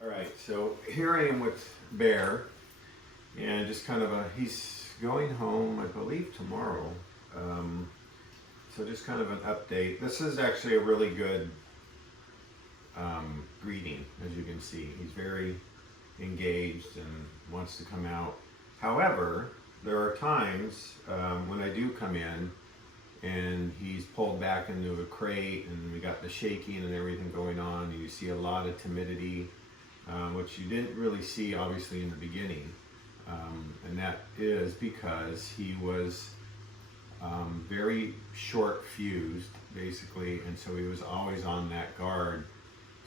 All right, so here I am with Bear, and just kind of he's going home, I believe, tomorrow. So just kind of an update. This is actually a really good greeting, as you can see. He's very engaged and wants to come out. However, there are times when I do come in and he's pulled back into a crate and we got the shaking and everything going on, and you see a lot of timidity, which you didn't really see obviously in the beginning. And that is because he was very short fused basically, and so he was always on that guard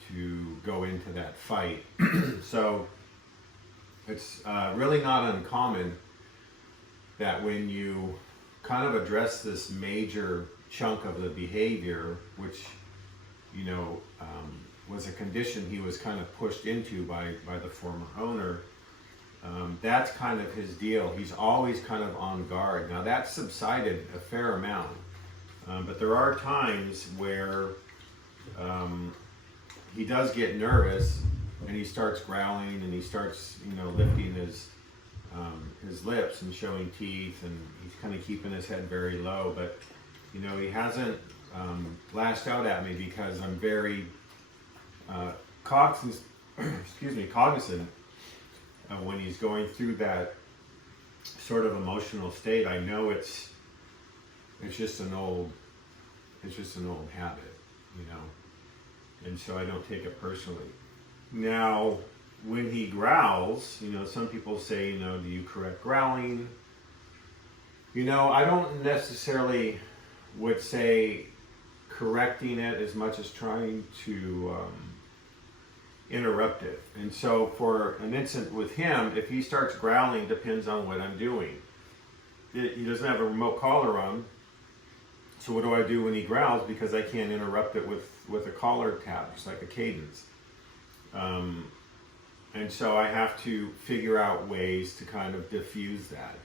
to go into that fight. So it's really not uncommon that when you kind of address this major chunk of the behavior, which was a condition he was kind of pushed into by the former owner, that's kind of his deal. He's always kind of on guard. Now that's subsided a fair amount, but there are times where he does get nervous and he starts growling and he starts lifting his lips and showing teeth, and he's kind of keeping his head very low. But he hasn't lashed out at me because I'm very cognizant of when he's going through that sort of emotional state. I know it's just an old habit, and so I don't take it personally. Now, when he growls, some people say, do you correct growling? I don't necessarily would say correcting it as much as trying to interrupt it. And so for an instant with him, if he starts growling, depends on what I'm doing. He doesn't have a remote collar on, so what do I do when he growls? Because I can't interrupt it with a collar tap, just like a cadence. And so I have to figure out ways to kind of diffuse that,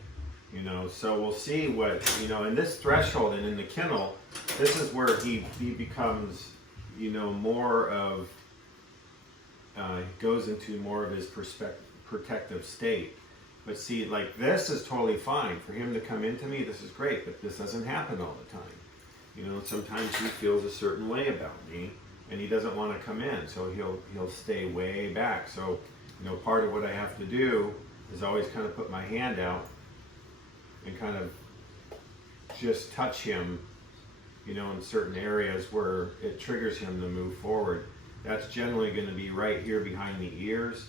So we'll see what, in this threshold and in the kennel, this is where he becomes, more of, goes into more of his protective state. But see, like this is totally fine. For him to come into me, this is great, but this doesn't happen all the time. Sometimes he feels a certain way about me and he doesn't want to come in, so he'll stay way back. So, part of what I have to do is always kind of put my hand out and kind of just touch him, in certain areas where it triggers him to move forward. That's generally going to be right here behind the ears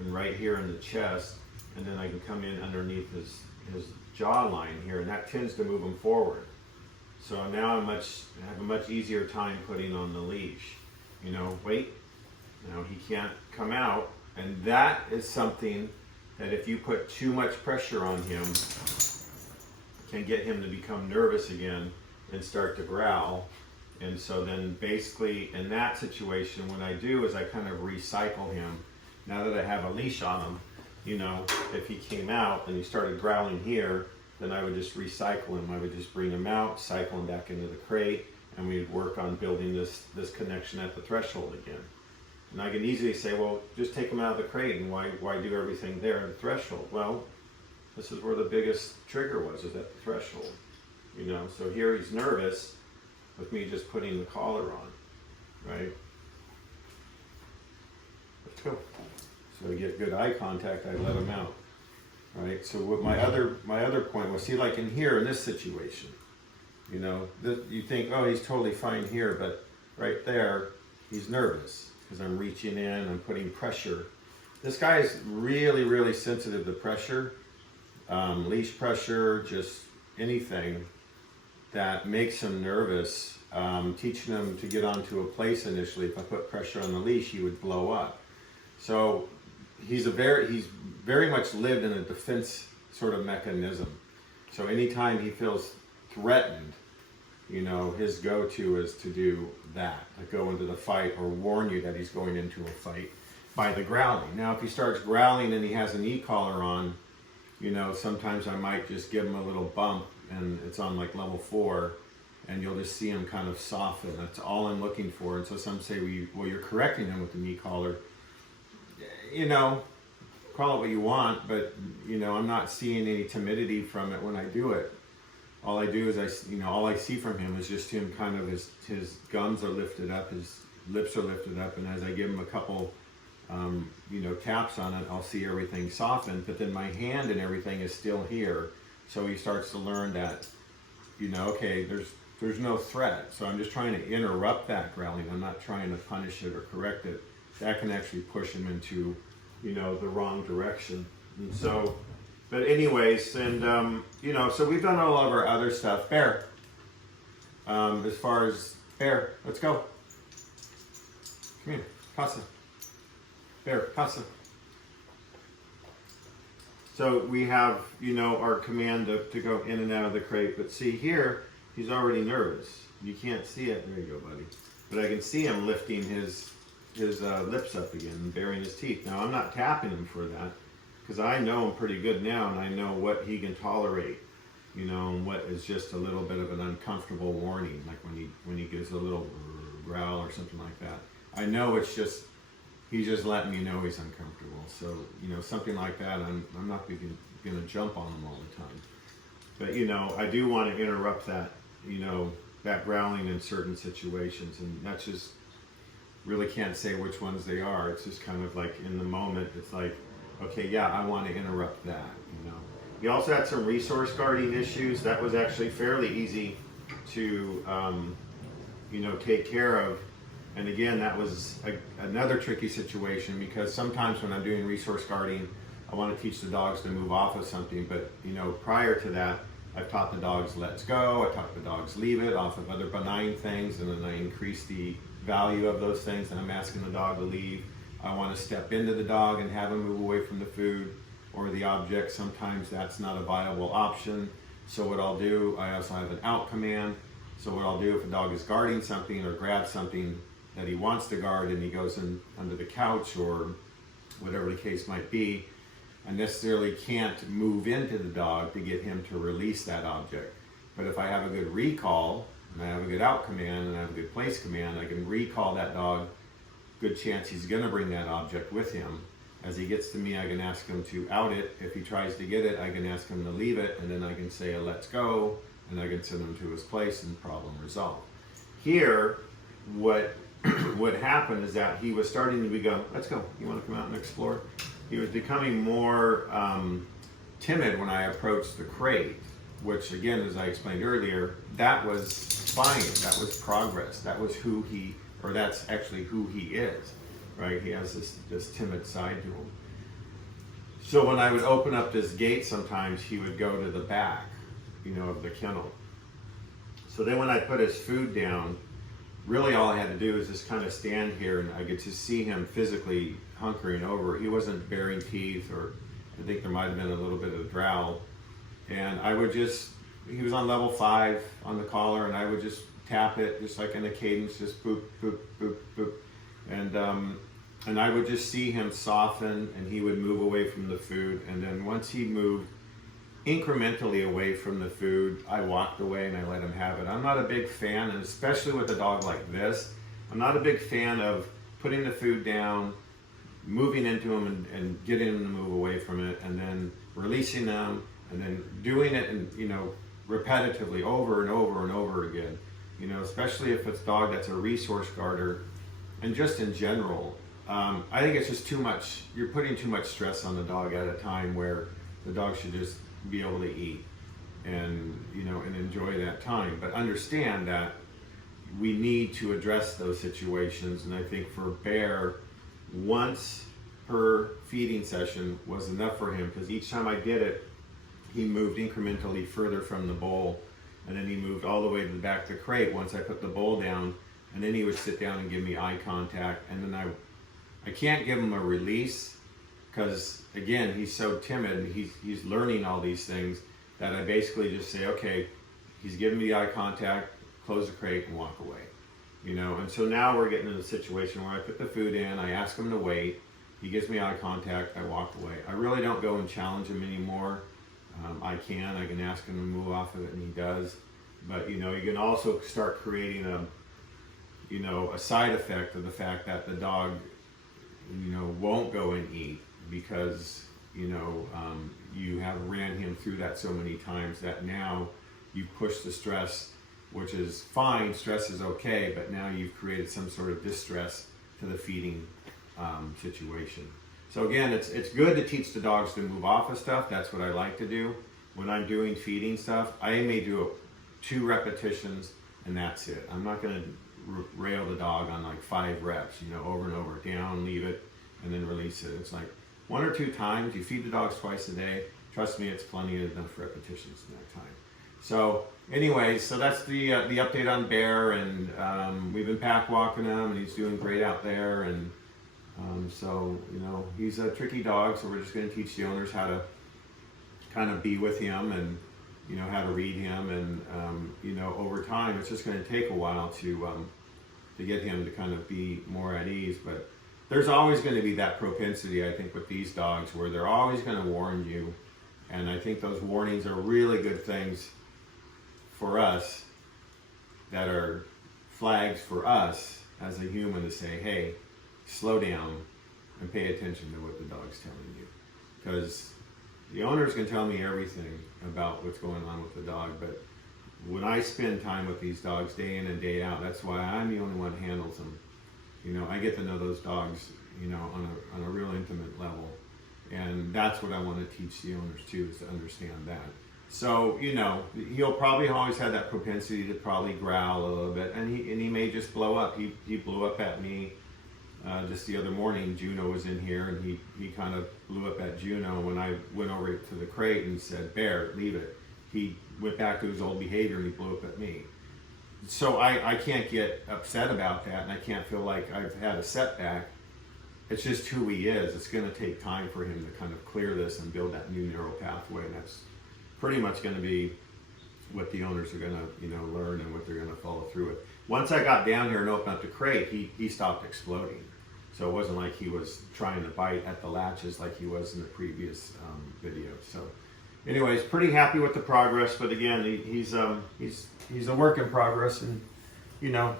and right here in the chest, and then I can come in underneath his jawline here, and that tends to move him forward. So now I have a much easier time putting on the leash. Wait, he can't come out. And that is something that if you put too much pressure on him, can get him to become nervous again and start to growl. And so then basically in that situation, what I do is I kind of recycle him. Now that I have a leash on him, if he came out and he started growling here, then I would just recycle him. I would just bring him out, cycle him back into the crate, and we'd work on building this connection at the threshold again. And I can easily say, well, just take him out of the crate, and why do everything there at the threshold? Well, this is where the biggest trigger was, is at the threshold. So here he's nervous with me just putting the collar on, right? Let's go. So we get good eye contact, I let him out. Right. So what my other point was, see, like in here in this situation, you think, oh, he's totally fine here, but right there, he's nervous because I'm reaching in, I'm putting pressure. This guy is really, really sensitive to pressure, leash pressure, just anything that makes him nervous. Teaching him to get onto a place initially, if I put pressure on the leash, he would blow up. So he's very much lived in a defense sort of mechanism. So anytime he feels threatened, his go-to is to do that, to go into the fight or warn you that he's going into a fight by the growling. Now, if he starts growling and he has an e-collar on, sometimes I might just give him a little bump, and it's on like level 4, and you'll just see him kind of soften. That's all I'm looking for. And so some say, well, you're correcting him with the e-collar. you know, call it what you want, but you know, I'm not seeing any timidity from it when I do it. All I do is all I see from him is just him kind of, his gums are lifted up, his lips are lifted up, and as I give him a couple, taps on it, I'll see everything soften, but then my hand and everything is still here. So he starts to learn that, okay, there's no threat. So I'm just trying to interrupt that growling. I'm not trying to punish it or correct it. That can actually push him into, the wrong direction. And so, but anyways, and, so we've done all of our other stuff. Bear, as far as Bear, let's go. Come here, Casa. Bear, Casa. So we have, our command to go in and out of the crate. But see here, he's already nervous. You can't see it. There you go, buddy. But I can see him lifting his lips up again and baring his teeth. Now, I'm not tapping him for that because I know him pretty good now, and I know what he can tolerate, and what is just a little bit of an uncomfortable warning, like when he gives a little growl or something like that. I know it's just, he's just letting me know he's uncomfortable. So, something like that, I'm not going to jump on him all the time. But, I do want to interrupt that, that growling in certain situations. And that's just, really can't say which ones they are. It's just kind of like in the moment, it's like, okay, yeah, I want to interrupt that, He also had some resource guarding issues. That was actually fairly easy to, take care of. And again, that was another tricky situation because sometimes when I'm doing resource guarding, I want to teach the dogs to move off of something. But, prior to that, I've taught the dogs let's go. I taught the dogs leave it off of other benign things. And then I increase the value of those things. And I'm asking the dog to leave. I want to step into the dog and have him move away from the food or the object. Sometimes that's not a viable option. So what I'll do, I also have an out command. So what I'll do if a dog is guarding something or grabs something that he wants to guard and he goes in under the couch or whatever the case might be, I necessarily can't move into the dog to get him to release that object. But if I have a good recall and I have a good out command and I have a good place command, I can recall that dog. Good chance he's going to bring that object with him. As he gets to me, I can ask him to out it. If he tries to get it, I can ask him to leave it, and then I can say a let's go, and I can send him to his place and problem resolved. Here, what happened is that he was starting to go, let's go, you want to come out and explore? He was becoming more timid when I approached the crate, which again, as I explained earlier, that was fine, that was progress, that was that's actually who he is, right? He has this timid side to him. So when I would open up this gate, sometimes he would go to the back, of the kennel. So then when I put his food down, really all I had to do is just kind of stand here and I could just see him physically hunkering over. He wasn't baring teeth, or I think there might have been a little bit of a growl. And I would he was on level 5 on the collar, and I would just tap it just like in a cadence, just boop, boop, boop, boop. And I would just see him soften and he would move away from the food. And then once he moved incrementally away from the food, I walked away and I let him have it. I'm not a big fan, and especially with a dog like this, I'm not a big fan of putting the food down, moving into him and getting him to move away from it, and then releasing them, and then doing it and repetitively over and over and over again. Especially if it's a dog that's a resource guarder, and just in general, I think it's just too much. You're putting too much stress on the dog at a time where the dog should just be able to eat and and enjoy that time. But understand that we need to address those situations. And I think for Bear, once per feeding session was enough for him, because each time I did it, he moved incrementally further from the bowl, and then he moved all the way to the back of the crate once I put the bowl down, and then he would sit down and give me eye contact. And then I can't give him a release because again, he's so timid, he's learning all these things, that I basically just say, okay, he's giving me the eye contact, close the crate and walk away. And so now we're getting in a situation where I put the food in, I ask him to wait, he gives me eye contact, I walk away. I really don't go and challenge him anymore. I can ask him to move off of it, and he does. But you can also start creating a side effect of the fact that the dog won't go and eat because, you have ran him through that so many times that now you've pushed the stress, which is fine, stress is okay, but now you've created some sort of distress to the feeding situation. So again, it's good to teach the dogs to move off of stuff. That's what I like to do. When I'm doing feeding stuff, I may do 2 repetitions and that's it. I'm not gonna rail the dog on like 5 reps, over and over, down, leave it, and then release it. It's like 1 or 2 times. You feed the dogs twice a day. Trust me, it's plenty enough repetitions in that time. So anyway, so that's the update on Bear, and we've been pack walking him, and he's doing great out there. And so he's a tricky dog, so we're just going to teach the owners how to kind of be with him and how to read him, and over time it's just going to take a while to get him to kind of be more at ease. But there's always going to be that propensity, I think, with these dogs where they're always going to warn you, and I think those warnings are really good things for us, that are flags for us as a human to say, hey, slow down and pay attention to what the dog's telling you. Because the owners can tell me everything about what's going on with the dog, but when I spend time with these dogs day in and day out, that's why I'm the only one who handles them. I get to know those dogs, on a real intimate level. And that's what I want to teach the owners too, is to understand that. So, he'll probably always have that propensity to probably growl a little bit, and he may just blow up. He blew up at me just the other morning. Juno was in here, and he kind of blew up at Juno when I went over to the crate and said, Bear, leave it. He went back to his old behavior and he blew up at me. So I can't get upset about that, and I can't feel like I've had a setback. It's just who he is. It's going to take time for him to kind of clear this and build that new neural pathway, and that's pretty much going to be what the owners are going to learn and what they're going to follow through with. Once I got down here and opened up the crate, he stopped exploding. So it wasn't like he was trying to bite at the latches like he was in the previous video. So anyways, pretty happy with the progress, but again, he's a work in progress, and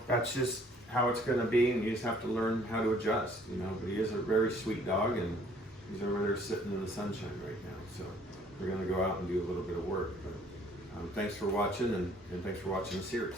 that's just how it's going to be, and you just have to learn how to adjust. But he is a very sweet dog, and he's over there sitting in the sunshine right now. So we're going to go out and do a little bit of work. But thanks for watching, and thanks for watching the series.